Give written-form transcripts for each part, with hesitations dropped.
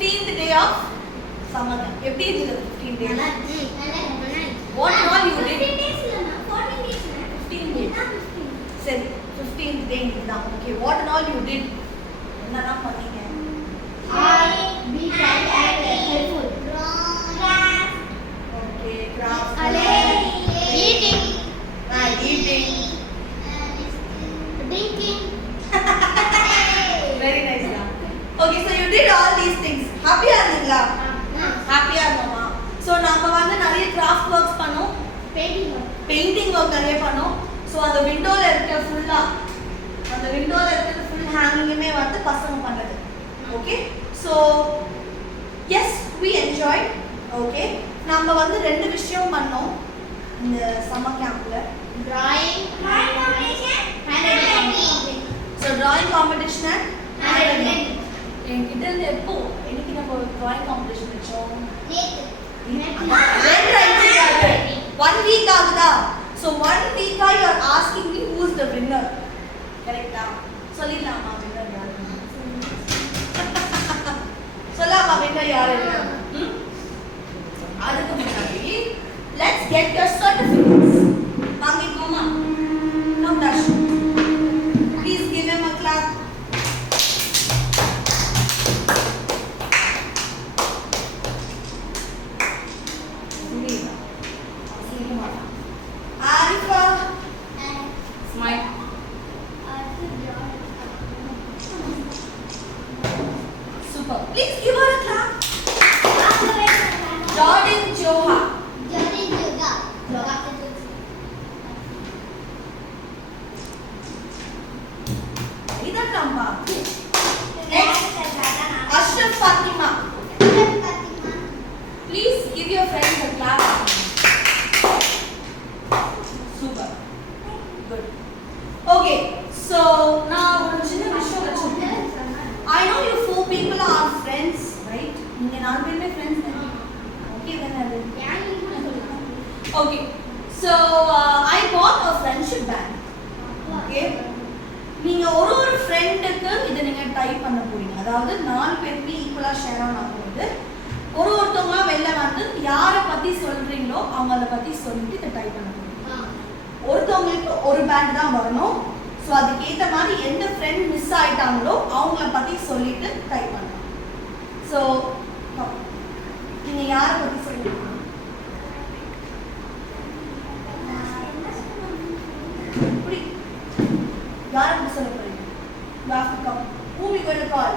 15th day of summer camp. எப்படி இருந்தது 15 days? What all you did? 15 days இல்லனா 14 days 15 days. சரி 15th day இதுதான். Okay, what all you did? என்னலாம் பண்ணீங்க? be helpful. Craft. Okay, craft. Eating. Eating. Drinking. Very nice. Okay, so you did all these things. Happy ஆ இருந்தீங்களா? ஹாப்பியா இருந்தோமா? ஸோ நம்ம வந்து நிறைய கிராஃப்ட் ஒர்க்ஸ் பண்ணோம், பெயிண்டிங் ஒர்க் நிறைய பண்ணோம். ஸோ அந்த விண்டோவில் இருக்க ஃபுல்லாக அந்த விண்டோவில் இருக்கிற ஃபுல் ஹேங்கிங்குமே வந்து பசங்க பண்ணது. Okay, so as we enjoy. Okay, நம்ம வந்து 2 விஷயம் பண்ணோம் இந்த சம்மர் கேம்பில். Drawing competition. So drawing competition and என்கிட்ட இருந்து எப்போ எனக்கு நம்ம ட்ராயிங் காம்படிஷன் வச்சோம் 1 week ஆகுதா? So 1 week you are asking me who is the winner. கரெக்ட்டா? சொல்லிடலாமா winner யாரு? சொல்லாமா winner யாரு? அதுக்கு முன்னாடி let's get your certificates. வாங்கிக்கோமா? Come Dash. Please give him a clap. Arifa. Smile. Super. Please give her a clap. Jordan Joha. Idan Ramba. Next. Ashraf Fatima. Please give your friends a clap. Super. Good. Okay. So now ஒரு சின்ன விஷயம் வச்சிருக்கேன். I know you 4 people are friends, right? நீங்க 4 பேருமே friends தானே? Okay தானே அது? Okay. So I bought a friendship band. Okay. நீங்க ஒரு ஃப்ரெண்டுக்கு இதை நீங்க டைப் பண்ண போறீங்க. அதாவது 4 பேருக்கு ஈக்குவலா ஷேர் ஆன போகுது. ஒருத்தவங்களா வெளில வந்து யாரை பத்தி சொல்றீங்களோ அவங்கள பத்தி சொல்லிட்டு இதை டைப் பண்ண போறீங்க. ஒருத்தவங்களுக்கு ஒரு பேண்ட் தான் வரணும். ஸோ அதுக்கேற்ற மாதிரி எந்த ஃப்ரெண்ட் மிஸ் ஆயிட்டாங்களோ அவங்கள பத்தி சொல்லிட்டு டைப் பண்ணலாம். ஸோ நீங்க யாரை பத்தி சொல்லுவீங்க? இப்படி யாரை பத்தி சொல்ல போறீங்க? You have to come. Whom you going to call?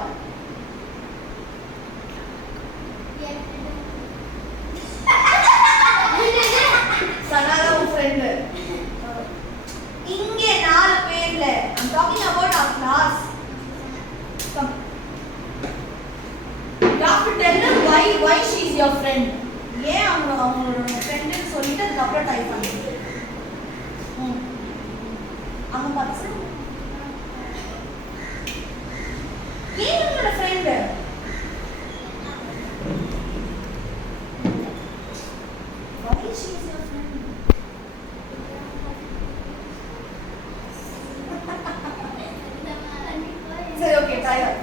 சனாதா உன் ஃப்ரெண்டு. இங்கே 4 பேர்ல I'm talking about our class. Come. You have to tell them why she is your friend. ஏன் அவங்களோட ஃப்ரெண்டுன்னு சொல்லிட்டு அதுக்கப்புறம் டைப் பண்ணுங்க. அங்க பார்த்து ஏன் உங்களோட friend? Why she is your friend? சரி, okay, try that.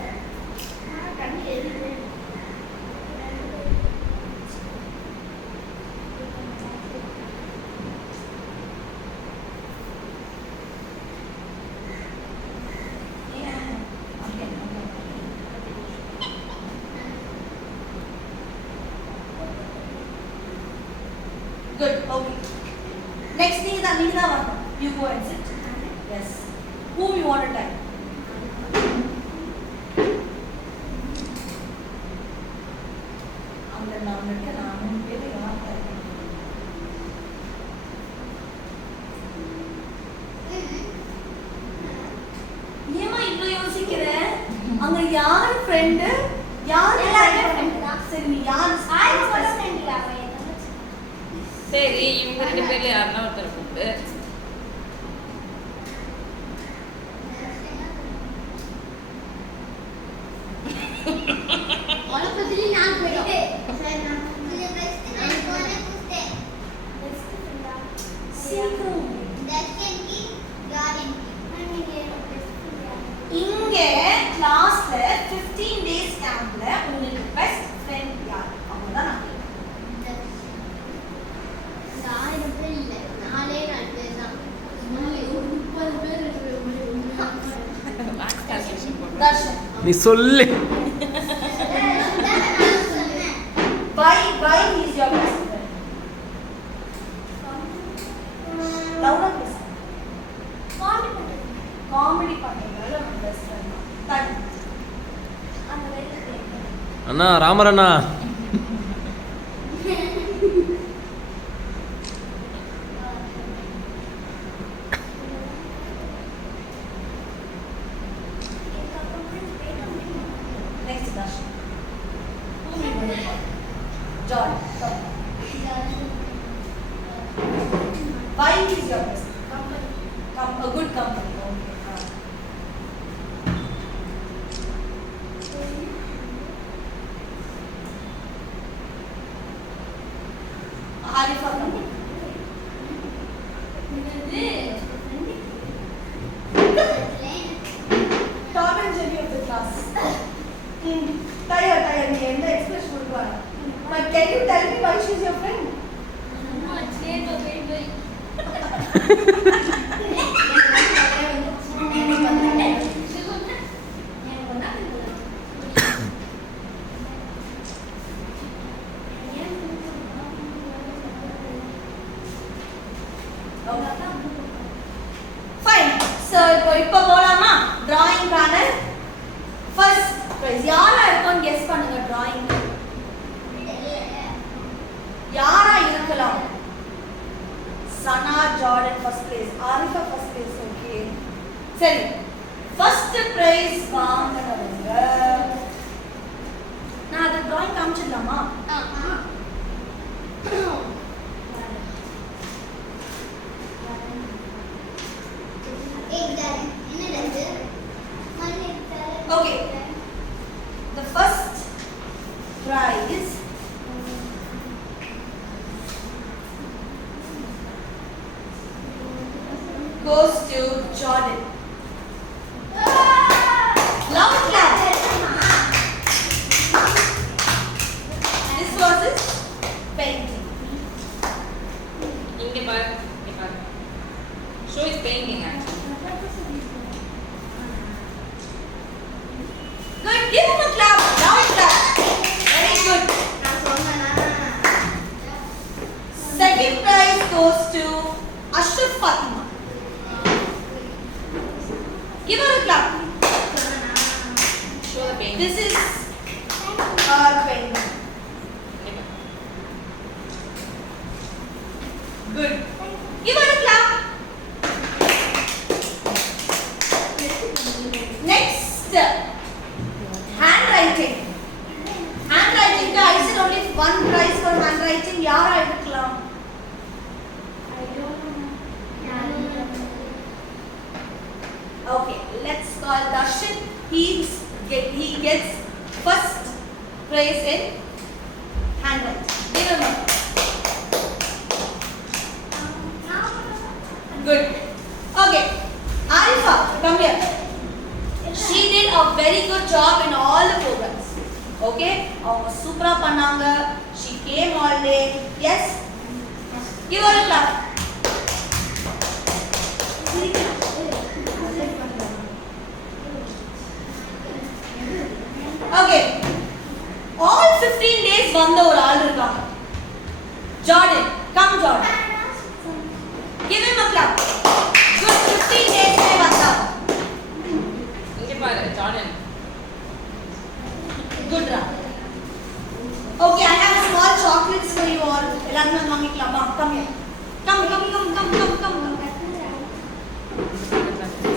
Good, okay. Next thing is Anita Varma. You go and sit. Yes. Whom you want to type? ஏமா இவ்ளோ யோசிக்கிற? அங்க யார் ஃப்ரெண்ட்? யார் ஃப்ரெண்ட்? சரி நீ யார்? சரி இவங்க 2 பேர்ல யாருன்னா ஒருத்தர் கூப்பிட்டு இங்க கிளாஸ்ல 15 days கேம்ப்ல உங்களுக்கு பெஸ்ட் நீ சொல்லு. Why is your best friend? Louder please. Comedy பண்றதால நம்ம best friend. தட் அந்த வேலை அண்ணா ராமர் அண்ணா. next Darshan. Who we going for? John. Come. Why is your best? A good company. Okay. Harifa company. Tom and Jerry of the class. Tired. நீ என்ன எக்ஸ்பிரஷன் கொடுப்பாங்க? But can you tell me why she's your friend? Fine. So இப்போ போலாமா? Drawing கான first prize. யாரா இருக்கும் கெஸ் பண்ணுங்க drawing. யாரா இருக்கலாம்? Sana Jordan first place. Arifa first place. Okay. சரி. First prize வாங்குனவங்க. நான் அந்த drawing காமிச்சிடலாமா? Okay. The first prize goes to Jordan. Loud clap. This was his painting. இங்க பாரு. Show his painting actually. Good. Give him a clap. Loud clap. Very good. Second prize goes to Ashraf Fatima. Give her a clap. Show the painting. This is her painting. Good. Give her a clap. Next, handwriting. Handwriting. I said only one prize for handwriting. யாரா எடுக்கலாம்? Okay, let's call Darshan. He gets first prize in handwriting. Give him a good. Okay, Arifa, come here. She did a very good job in all the programs. Okay, அவங்க சூப்பரா பண்ணாங்க. She came all day. Yes. Give her a clap. Okay. All 15 days வந்த ஒரு ஆள் இருக்காங்க. Jordan, come Jordan. Give him a clap. Good 15 days மே வந்தா. இங்க பாரு Jordan. Good run. Okay, I have small chocolates for you all. எல்லாரும் வாங்கிக்கலாமா? Come here. Come.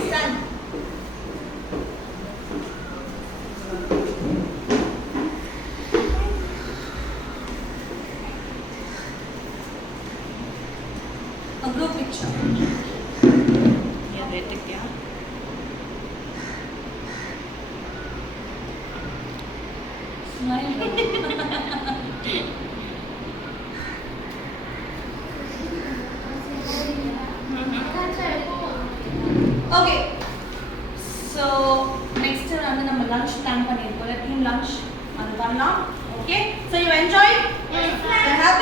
Stand. A group picture. Yeah, எடுத்துக்கிட்டியா? Smile. Okay. So next வந்து நம்ம lunch plan பண்ணிருக்கோம். Team lunch அது பண்ணலாம். Okay. So you enjoyed? Yes, You have